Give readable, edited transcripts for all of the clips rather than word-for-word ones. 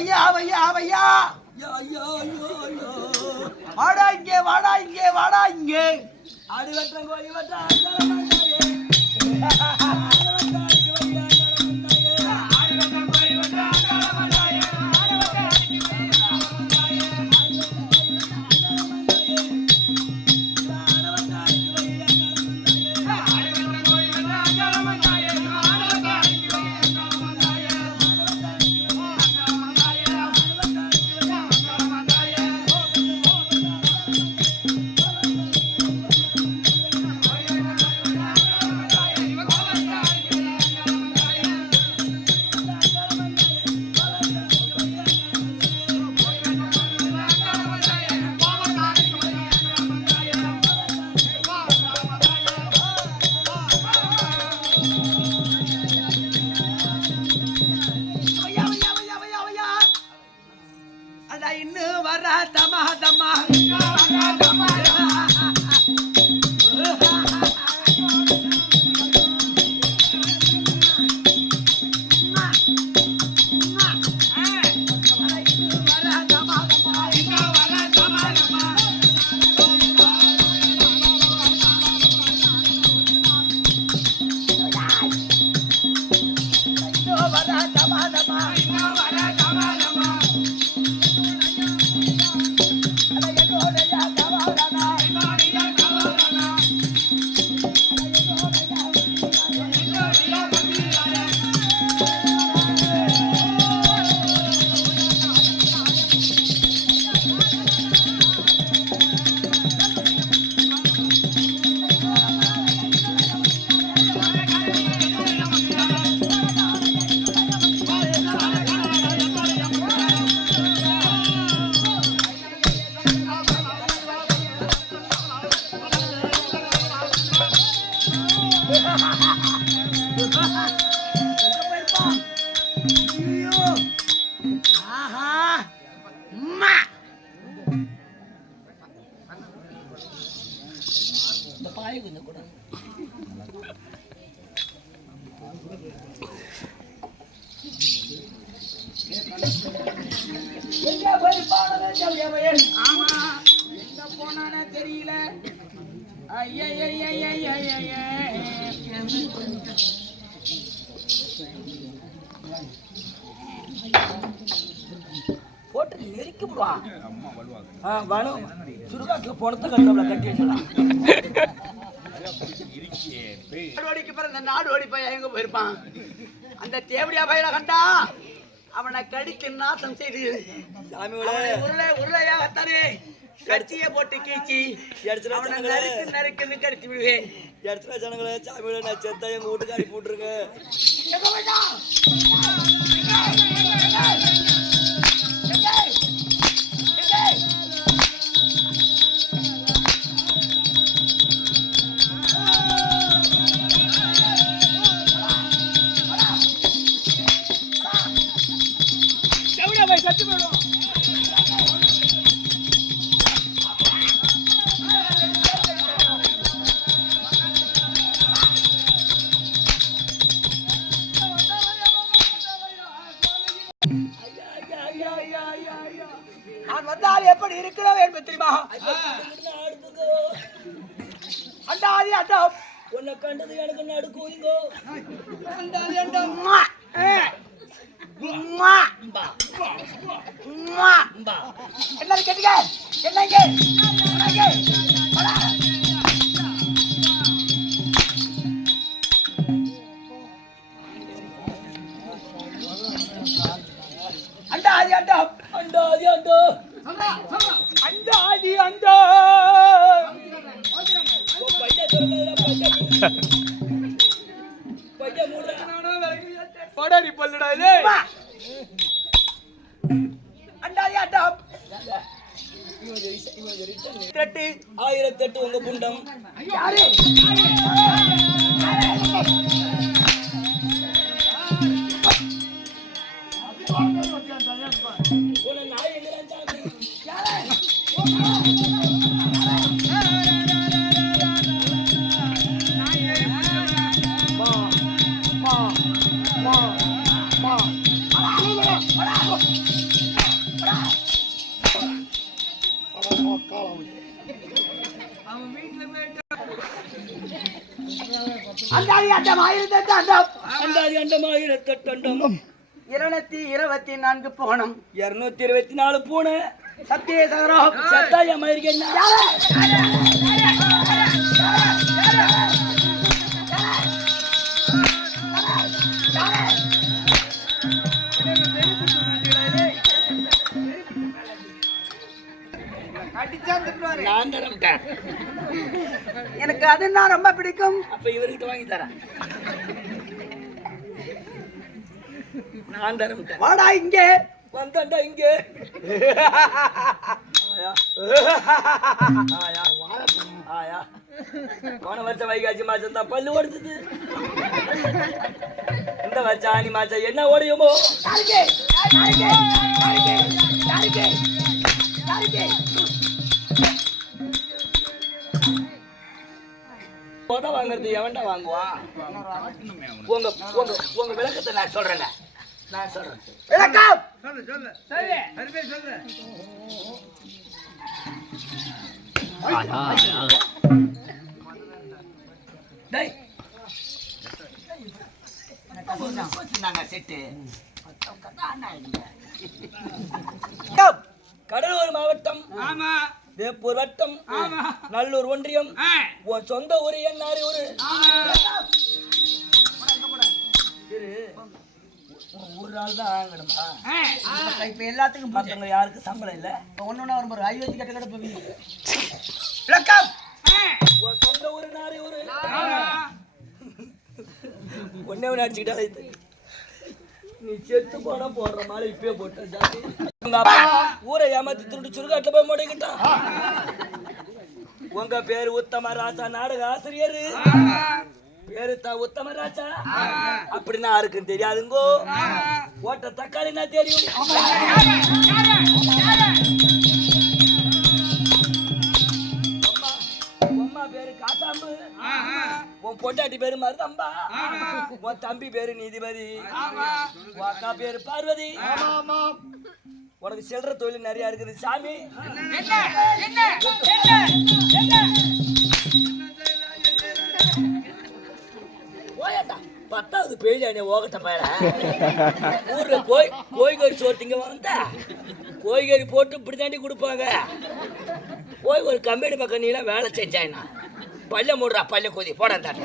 வையா வையா வையா வாடா இங்கே வாடா இங்கே வாடா இங்கே ஆடு வெட்ட கோழி வெட்ட இன்னும் வர தமா தமா போனானே தெரியல போட்டு நெருக்கி விடுவான் சுடுகாட்டுல பொணத்தை கட்டல கட்டி வச்சலாம் நாடு ஓடி போய் எங்க போயிருப்பான் அந்த தேவடியா பையனை கண்டா அவனை கடிக்கு நாசம் செய்து உருளையா வத்தாரு கட்சியை போட்டு கீச்சி நறுக்கு கடிச்சு விடுவேன் எடுத்துற ஜனங்களே சாமியோட நான் செத்தா எங்க வீட்டுக்கு அனுப்பி விட்டுருங்க சத்து போயிடும் நான் வந்தால் எப்படி இருக்கிறோம் என்பது தெரியுமா அண்டாதி அண்டா உன்னை கண்டது எனக்கு நடுக்குவீங்கோ எல்லாரும் கேட்டுக்க என்னங்க அண்டாதி அண்டா அண்டாதி அண்டா அண்டாதி அண்டா படாரி பல்லுடா இது அண்டாதி அண்டா 1008 உங்க புண்டம் யாரு உன நாய் எங்கடா சாமி யாரு மா அந்தாதி அண்டமாயிரத்தெட்டு 224 போனம் 224 பூனை சத்தியசகரம் சத்தாயம் இருக்கேன் எனக்கு அதுன்னா ரொம்ப பிடிக்கும். அப்ப இவர்கிட்ட வாங்கி தரேன். நான் தரேன். வாடா இங்க வந்தாண்டா இங்க. ஆயா போன வருஷம் வைகாசி மாசம் தான் பல்லு ஓடுது. இந்த வருஷம் ஆனி மாசம் என்ன ஓடியுமோ வாங்குறது எவன்டா வாங்குவா? உங்க உங்க உங்க விளக்கத்தை நான் சொல்றேன். விளக்கம் கடலூர் மாவட்டம், வேப்பூர் வட்டம், நல்லூர் ஒன்றியம். உன் சொந்த ஊரு என்னாரு ஊரு? ஒரு நாள் தான் ஆகணுமா? இப்ப எல்லாத்துக்கும் மத்தவங்க யாருக்கு சம்பளம் இல்ல. ஒன்னொன்னா ஒரு ஐவத்தி கட்ட கடை போவீங்க. உன் சொந்த ஊரு நாரு ஊரு? ஒன்னே ஒன்று அடிச்சுக்கிட்டா நீ செத்து போனா போடுற மாதிரி இப்பயே போட்ட ஊரை ஏமாத்தி திருட்டு சுருக்காட்டுல போய் முடிக்கிட்டான். உங்க பேரு உத்தமராஜா, நாடக ஆசிரியர். பேரு உத்தமராஜா அப்படின்னா யாருக்கும் தெரியாதுங்கோ. ஓட்ட தக்காளினா தெரியும். அம்மா பேரு காசாம்பு, உன் பொண்டாட்டி பேரு மருதம்பா, உன் தம்பி பேரு நீதிபதி, உன் அக்கா பேரு பார்வதி. உனக்கு செல்ற தொழில் நிறைய இருக்குது சாமி. பத்தாவது பேஜ் ஓகட்ட பயிர ஊர்ல கோய்கறி சோர்த்திங்க வந்தா கோய்கறி போட்டு இப்படி தாண்டி கொடுப்பாங்க. போய் ஒரு கம்பெனி பக்கம் நீலாம் வேலை செஞ்சாயினா பல்ல மூடுறா, பல்ல கொதி போட தாண்டி.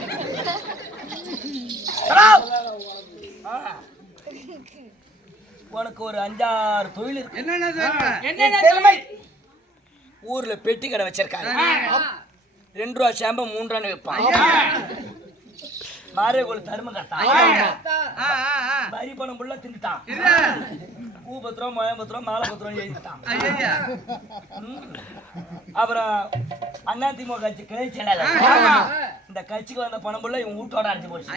உனக்கு ஒரு 5-6 தொழில் இருக்கு. ஊர்ல பெட்டி கடை வச்சிருக்காங்க. 2 ரூபா ஷாம்பு 3 ரூபான்னு விற்பான். மாரியகோள் தர்ம கட்டான். வரி பணம் புள்ள தின்னுட்டான். பூ பத்திரம், மயம் பத்திரம், மாலை பத்திரம் எழுதிட்டான். அப்புறம் அதிமுக கட்சி கிளை செயலாளர். இந்த கட்சிக்கு வந்த பணம் புள்ள இவன் வீட்டோட அடிச்சு போச்சு.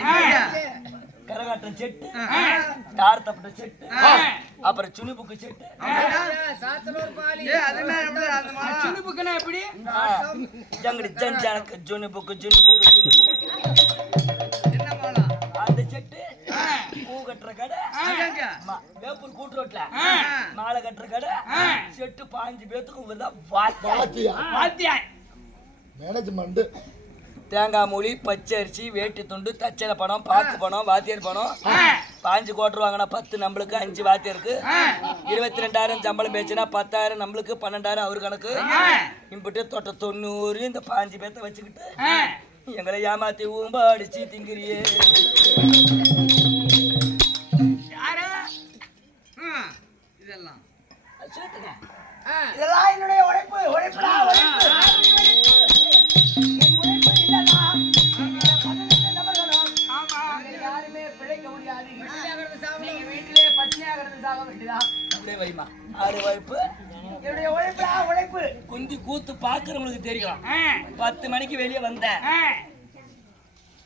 கரகாட்டம் செட்டு, தார் தப்பட்ட செட்டு, அப்புறம் சுனிபுக்கு செட்டு. ஜங்கடி ஜஞ்சானுக்கு ஜுனிபுக்கு ஜுனிபுக்கு ஜுனிபுக்கு அந்த செட்டு. பூ கட்டுற கடை, வேப்பூர் கூட்டு ரோட்ல மாலை கட்டுற கடை. செட்டு 5 பேத்துக்கு மேனேஜ்மெண்ட். தேங்காய் மூலி, பச்சரிசி, வேட்டி துண்டு, தச்சல பணம், பாக்கு பணம், வாத்தியார் பணம். 5 கோட்டர் வாங்கினா 10 நம்மளுக்கு, 5 வாத்தியாருக்கு. 22,000 சம்பளம் பேச்சுனா 10,000 நம்மளுக்கு, 12,000 அவரு கணக்கு. இம்பிட்டு தொட்ட 90 இந்த 5 பேத்த வச்சுக்கிட்டு எங்களை ஏமாத்தி ஊம்ப அடிச்சு திங்கிறியே. இதெல்லாம் என்னுடைய உழைப்பு. யாருமே பிழைக்க முடியாது. நீங்க வீட்டிலே பச்சனையாக சாக வேண்டியதான். அப்படியே வைமா 6 உழைப்பு. என்னுடைய உழைப்பு குந்தி கூத்து பாக்குறவங்களுக்கு தெரியும். 10 மணிக்கு வெளியே வந்தேன்,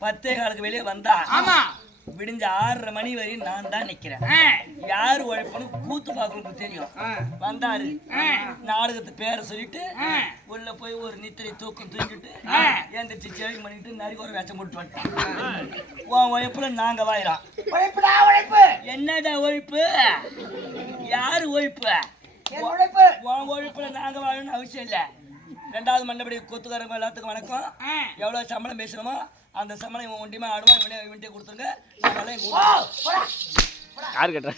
10:15 வெளியே வந்தா விடிஞ்ச 6:30 மணி வரையும் நான் தான் நிக்கிறேன். யாரு உழைப்புன்னு கூத்து பாக்குறவங்களுக்கு தெரியும். வந்தாரு, நாடகத்து பேரை சொல்லிட்டு உள்ள போய் ஒரு நித்திரை தூக்கம் தூங்கிட்டு எந்திரிச்சு சேவை பண்ணிட்டு நரிக்கு ஒரு வேச்சம் போட்டு வந்துட்டான். உன் உழைப்புல நாங்க வாயிரோம். உழைப்பு என்னடா உழைப்பு? யாரு உழைப்பு? உன் உழைப்புல நாங்க வாழணும்னு அவசியம் இல்ல. ரெண்டாவது மண்டபடி கொத்துக்காரங்க எல்லாத்துக்கும் வணக்கம். எவ்வளவு சம்பளம் பேசணுமோ அந்த சம்பளம் இவன் ஒண்டியமா ஆடுவான், இவன்ட்டே கொடுத்துருங்க. யாரு கேட்டா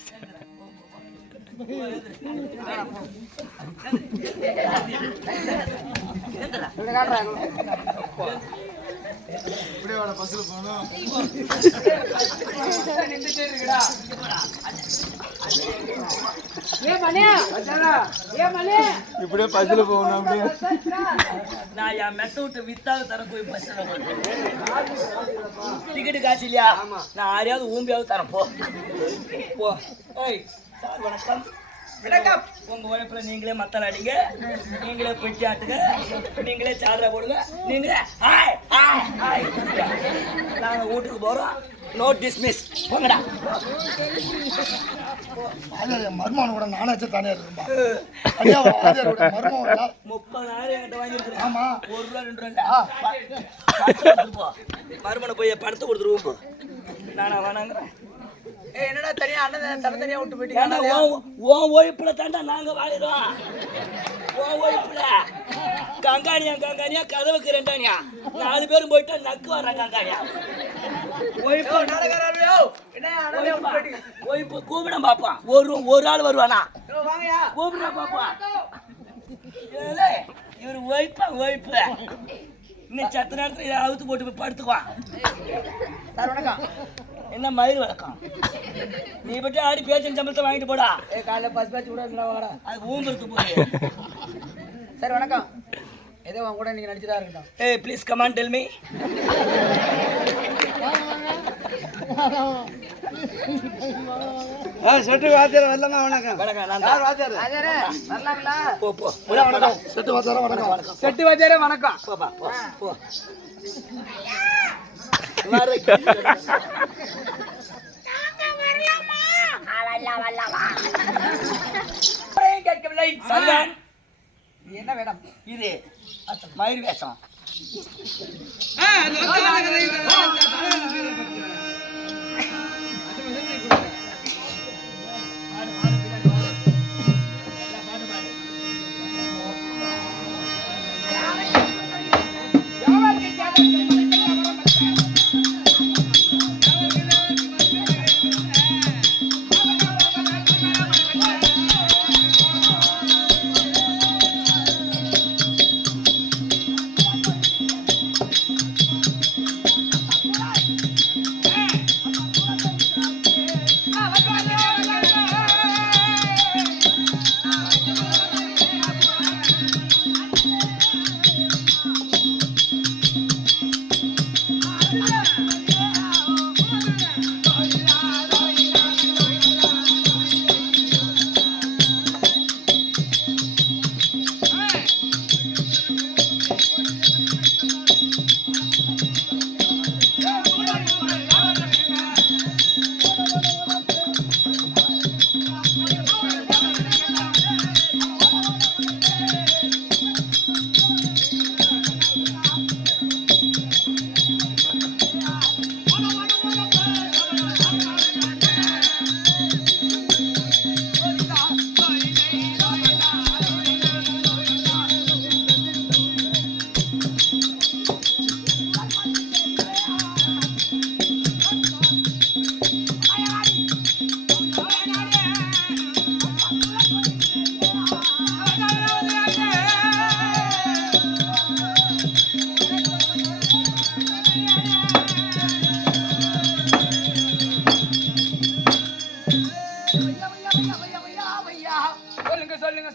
இப்படியே பஸ்ல போகணும். அப்படியே நான் என் மெத்த விட்டு வித்தாக தர போய் பஸ்ல டிக்கெட்டு காசு இல்லையா? நான் யாரையாவது ஊம்பியாவது தரேன். போ. ஏய் சார் வணக்கம். உங்க உழைப்புல நீங்களே மத்தால் அடிங்க, நீங்களே பெட்டி ஆட்டுங்க, நீங்களே சாதரை போடுங்க, நீங்களே நாங்க வீட்டுக்கு போறோம். No dismiss. போங்கடா. மர்மான கூட நானாச்சும் தானே இருக்கும்பா. 30,000 என்கிட்ட வாங்கிருக்கேன். ஆமா, ₹1 ₹2 மருமனை போய் பணத்தை கொடுத்துருவோம். நானா வேணாங்கிறேன். என்னடா தனியா அண்ணன் தனியா விட்டு போயிட்டீங்க? உன் ஒய்ப்புல தாண்டா நாங்க வாழிடுவோம். உன் ஒய்ப்புல கங்காணியா கதவுக்கு 2 4 பேரும் போயிட்டா நக்கு வர்ற கங்காணியா ஒய்ப்பு கூப்பிடம் பாப்பான். ஒரு ஆள் வருவானா? கூப்பிட பாப்பா. இவரு ஒய்ப்பு இன்னும் சத்த நேரத்துல இதை அவுத்து போட்டு போய் படுத்துக்குவான். என்ன மயில் வழக்கம்? நீ பற்றி ஆடி பேச்சு சம்பளத்தை வாங்கிட்டு போடா. காலைல பஸ் பேச்சு கூட வாடா. அது ஊம்பருக்கு போய். சரி வணக்கம். ஏதோ உன் கூட நீங்க நடிச்சுதான் இருக்கட்டும். ஏய் please come on tell me. Set வாத்தியார் வரலாமா? வணக்கம். வணக்கம். நான் யார் வாத்தியார்? வாத்தியாரே வரலாங்களா? போ. வணக்கம். செட்டு வாத்தியாரே வணக்கம். செட்டு வாத்தியாரே வணக்கம். போப்பா போ. கேட்கவில்லை. என்ன வேடம் இது? மயில் வேஷம்.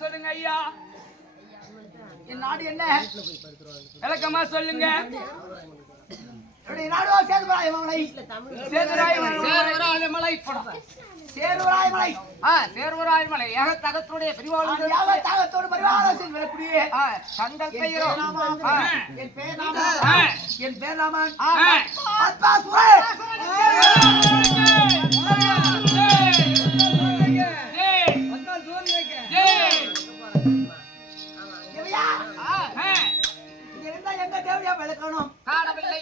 சொல்லுங்க ஐயா. என் நாடு என்ன? விளக்கமா சொல்லுங்க. நாடு சேதுராயமலை. சேதுராயமலை. சேருவராயமலை. சேருவராயமலை. ஏகத்தகத்துடைய பிரிவாளர். ஏகத்தகத்தோடு பரிவாரத்தில் வரக்கூடிய தங்கள் பெயரோ? என் பேர் ராமன். என் பேர் ராமன். பத்மாசுரே. எங்க தேவையா விளக்கணும்? காணவில்லை.